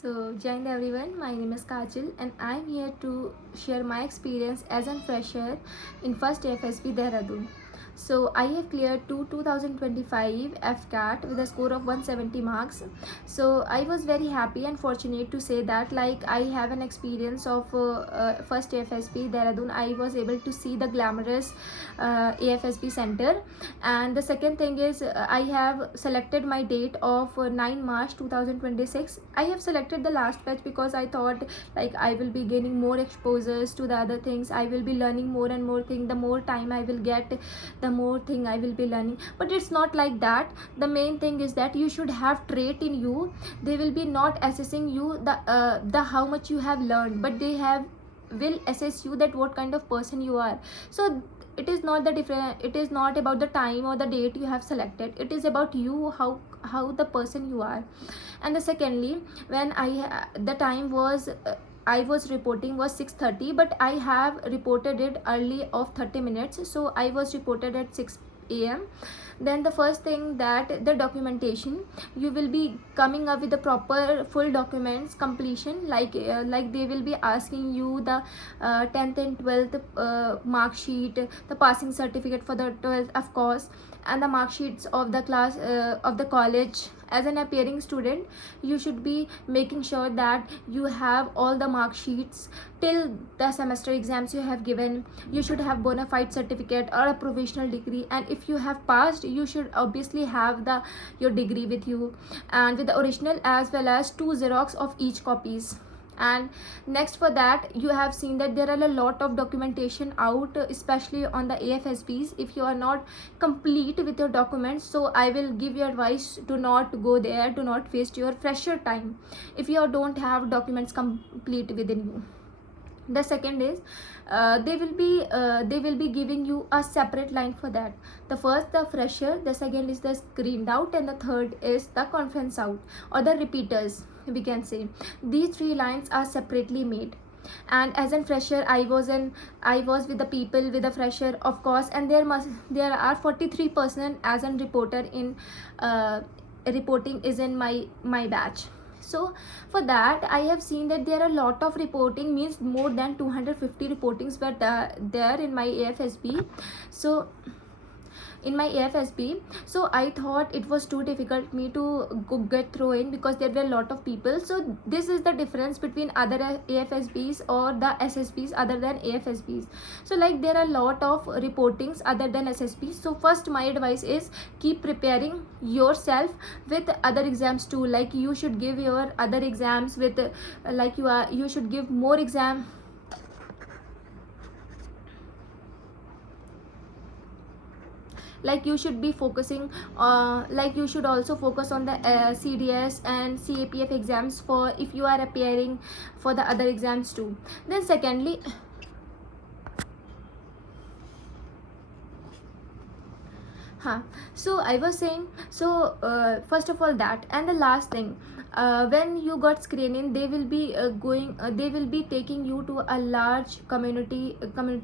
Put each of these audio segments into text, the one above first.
So, Jain everyone, my name is Kajal and I'm here to share my experience as a fresher in first AFSB Dehradun. So, I have cleared 2025 FCAT with a score of 170 marks. So, I was very happy and fortunate to say that I have an experience of first AFSB Dehradun. I was able to see the glamorous AFSB center, and the second thing is I have selected my date of 9 March 2026. I have selected the last batch because I thought I will be gaining more exposures to the other things. I will be learning more and more thing. The more time I will get, the more thing I will be learning. But it's not like that. The main thing is that you should have trait in you. They will be not assessing you the how much you have learned, but they will assess you that what kind of person you are. So it is not the different, it is not about the time or the date you have selected. It is about you, how the person you are. And the secondly, when the time was I was reporting was 6:30, but I have reported it early of 30 minutes, so I was reported at 6 a.m. Then the first thing, that the documentation, you will be coming up with the proper full documents completion, like they will be asking you the 10th and 12th mark sheet, the passing certificate for the 12th of course, and the mark sheets of the class of the college. As an appearing student, you should be making sure that you have all the mark sheets till the semester exams you have given. You should have bona fide certificate or a provisional degree, and if you have passed, you should obviously have your degree with you, and with the original as well as 2 xerox of each copies. And next, for that, you have seen that there are a lot of documentation out, especially on the AFSBs. If you are not complete with your documents, so I will give you advice, do not go there, do not waste your fresher time if you don't have documents complete within you. The second is they will be giving you a separate line for that. The first, the fresher, the second is the screened out, and the third is the conference out, or the repeaters, we can say. These three lines are separately made. And as a fresher, I was with the people with the fresher, of course, and there are 43% as a reporter in reporting is in my batch. So for that, I have seen that there are a lot of reporting, means more than 250 reportings were there in my AFSB. So in my AFSB, so I thought it was too difficult me to get through in, because there were a lot of people. So this is the difference between other AFSBs or the SSBs other than AFSBs. So there are a lot of reportings other than SSBs. So first, my advice is keep preparing yourself with other exams too. You should give your other exams with you should give more exam. You should be focusing you should also focus on the CDS and CAPF exams, for if you are appearing for the other exams too. Then secondly, so I was saying, so first of all that, and the last thing, when you got screening, they will be they will be taking you to a large community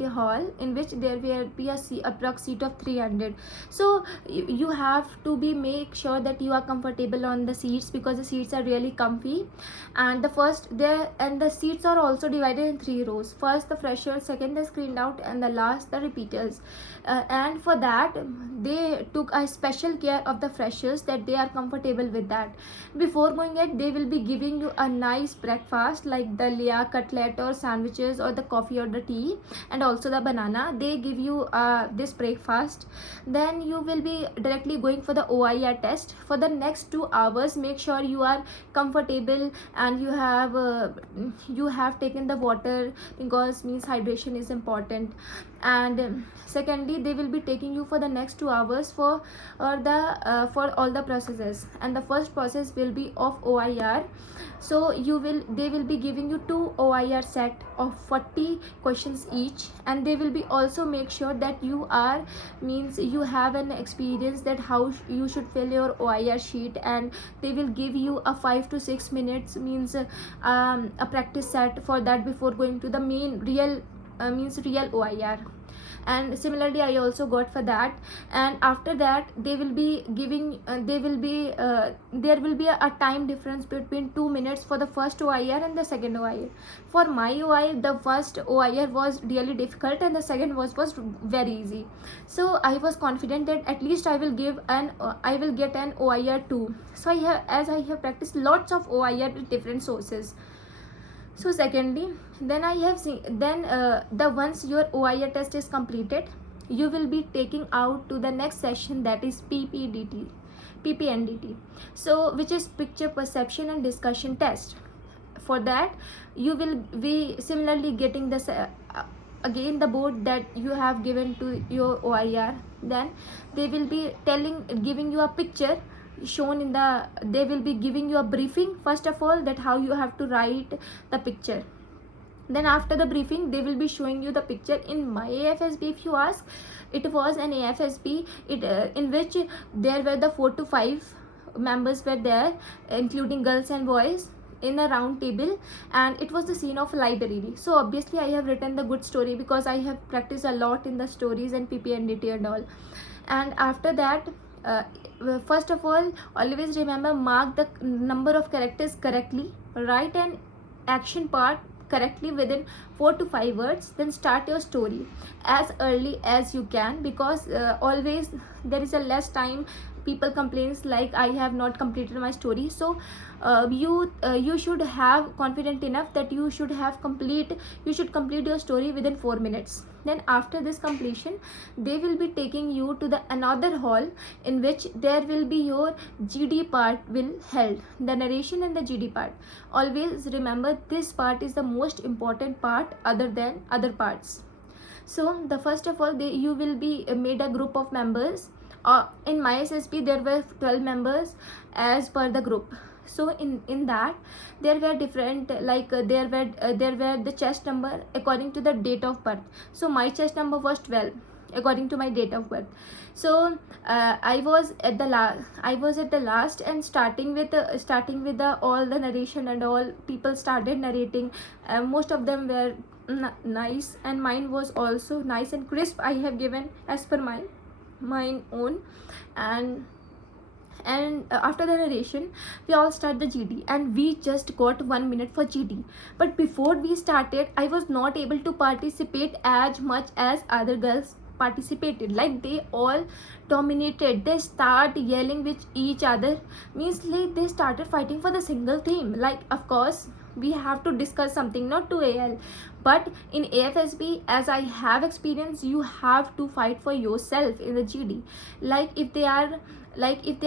hall, in which there will be a approx seat of 300. So you have to make sure that you are comfortable on the seats, because the seats are really comfy. And the seats are also divided in 3 rows. First the freshers, second the screened out, and the last the repeaters. And for that, they took a special care of the freshers, that they are comfortable with that. Before going it, they will be giving you a nice breakfast, like the dalia, cutlet or sandwiches, or the coffee or the tea, and also the banana. They give you this breakfast. Then you will be directly going for the OIR test. For the next 2 hours, make sure you are comfortable, and you have taken the water, because means hydration is important. And secondly, they will be taking you for the next 2 hours for all the processes. And the first process will be of OIR. So they will be giving you 2 OIR set of 40 questions each, and they will be also make sure that you have an experience that how you should fill your OIR sheet. And they will give you a 5 to 6 minutes, means a practice set for that, before going to the main real OIR. and similarly I also got for that. And after that they will be giving there will be a time difference between 2 minutes for the first OIR and the second OIR. For my OIR, the first OIR was really difficult and the second was very easy. So I was confident that at least I will get an OIR 2. So I have practiced lots of OIR with different sources. So secondly, then I have seen, then the once your OIR test is completed, you will be taking out to the next session, that is PPNDT, so which is picture perception and discussion test. For that you will be similarly getting this again the board that you have given to your OIR. Then they will be giving you a picture shown in the, they will be giving you a briefing first of all, that how you have to write the picture. Then after the briefing they will be showing you the picture. In my AFSB, if you ask, it was an AFSB in which there were the 4 to 5 members were there, including girls and boys, in a round table, and it was the scene of library. So obviously I have written the good story because I have practiced a lot in the stories and PPNDT and all. And after that, first of all, always remember, mark the number of characters correctly, write an action part correctly within 4 to 5 words, then start your story as early as you can, because always there is a less time. People complains like I have not completed my story. So you should have confident enough that you should complete your story within 4 minutes. Then after this completion, they will be taking you to the another hall in which there will be your GD part will held, the narration and the GD part. Always remember, this part is the most important part other than other parts. So the first of all, you will be made a group of members. In my SSB there were 12 members as per the group. So in that there were different, like there were the chest number according to the date of birth. So my chest number was 12 according to my date of birth. So I was at the last, and starting with the all the narration and all, people started narrating. Most of them were nice, and mine was also nice and crisp. I have given as per mine own. And after the narration we all start the GD, and we just got 1 minute for GD. But before we started, I was not able to participate as much as other girls participated. Like they all dominated, they start yelling with each other, means like they started fighting for the single theme. Like of course we have to discuss something, not to AL, but in AFSB, as I have experience, you have to fight for yourself in the GD. Like if they are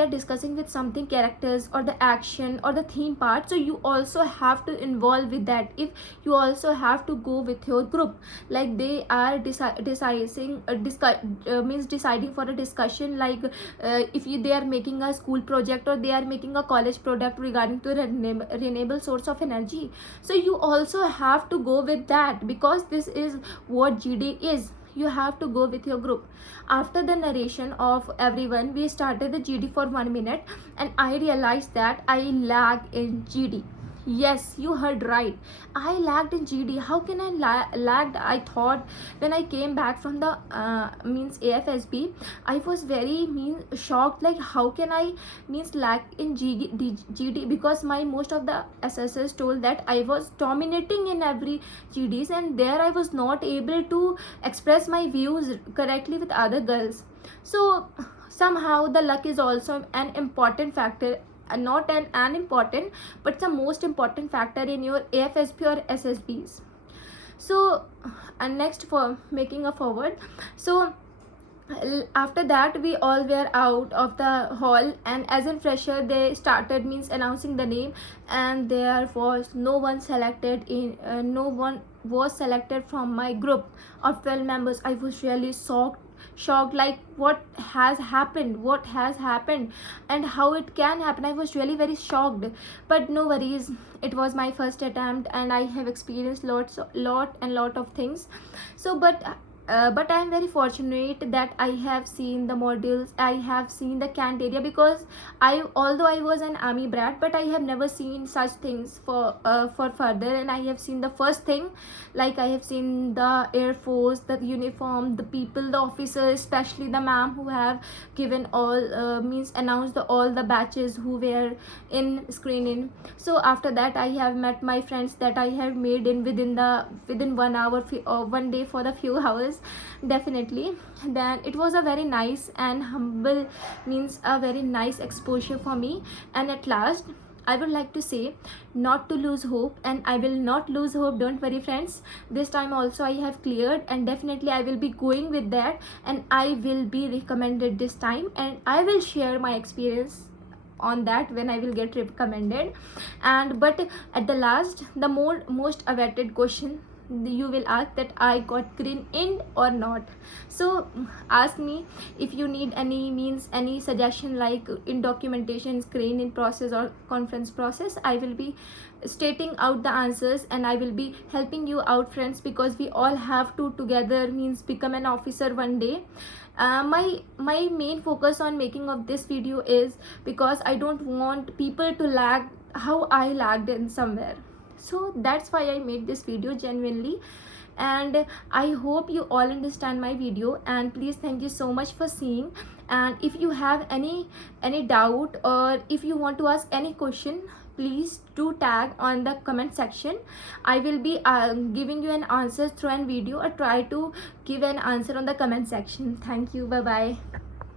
discussing with something, characters or the action or the theme part, so you also have to involve with that. If you also have to go with your group, like they are deciding for a discussion, like if they are making a school project or they are making a college product regarding to renewable source of energy, so you also have to go with that, because this is what GD is. You have to go with your group. After the narration of everyone, we started the GD for 1 minute, and I realized that I lagged in GD. Yes, you heard right, I lagged in GD. How can I lagged? I thought when I came back from the AFSB, I was very shocked, like how can I lag in GD, because my most of the assessors told that I was dominating in every GDs, and there I was not able to express my views correctly with other girls. So somehow the luck is also an important factor, not an unimportant, but it's the most important factor in your AFSB or SSBs. So and next, for making a forward, so after that we all were out of the hall, and as a fresher they started announcing the name, and there was no one was selected from my group of 12 members. I was really shocked, like what has happened and how it can happen. I was really very shocked, but no worries, it was my first attempt and I have experienced lot of things. So but but I am very fortunate that I have seen the modules, I have seen the cant area, because although I was an army brat, but I have never seen such things for further. And I have seen the first thing, like I have seen the Air Force, the uniform, the people, the officers, especially the ma'am who have given all means announced all the batches who were in screening. So after that I have met my friends that I have made in within 1 hour, 1 day for the few hours, definitely. Then it was a very nice and humble, means a very nice exposure for me. And at last I would like to say not to lose hope, and I will not lose hope, don't worry friends. This time also I have cleared, and definitely I will be going with that, and I will be recommended this time, and I will share my experience on that when I will get recommended. And but at the last, the most awaited question you will ask, that I got green in or not. So ask me if you need any suggestion, like in documentation, screen in process or conference process. I will be stating out the answers, and I will be helping you out friends, because we all have to together become an officer one day. My main focus on making of this video is because I don't want people to lag how I lagged in somewhere. So that's why I made this video genuinely, and I hope you all understand my video. And please, thank you so much for seeing. And if you have any doubt, or if you want to ask any question, please do tag on the comment section. I will be giving you an answer through an video, or try to give an answer on the comment section. Thank you. Bye bye.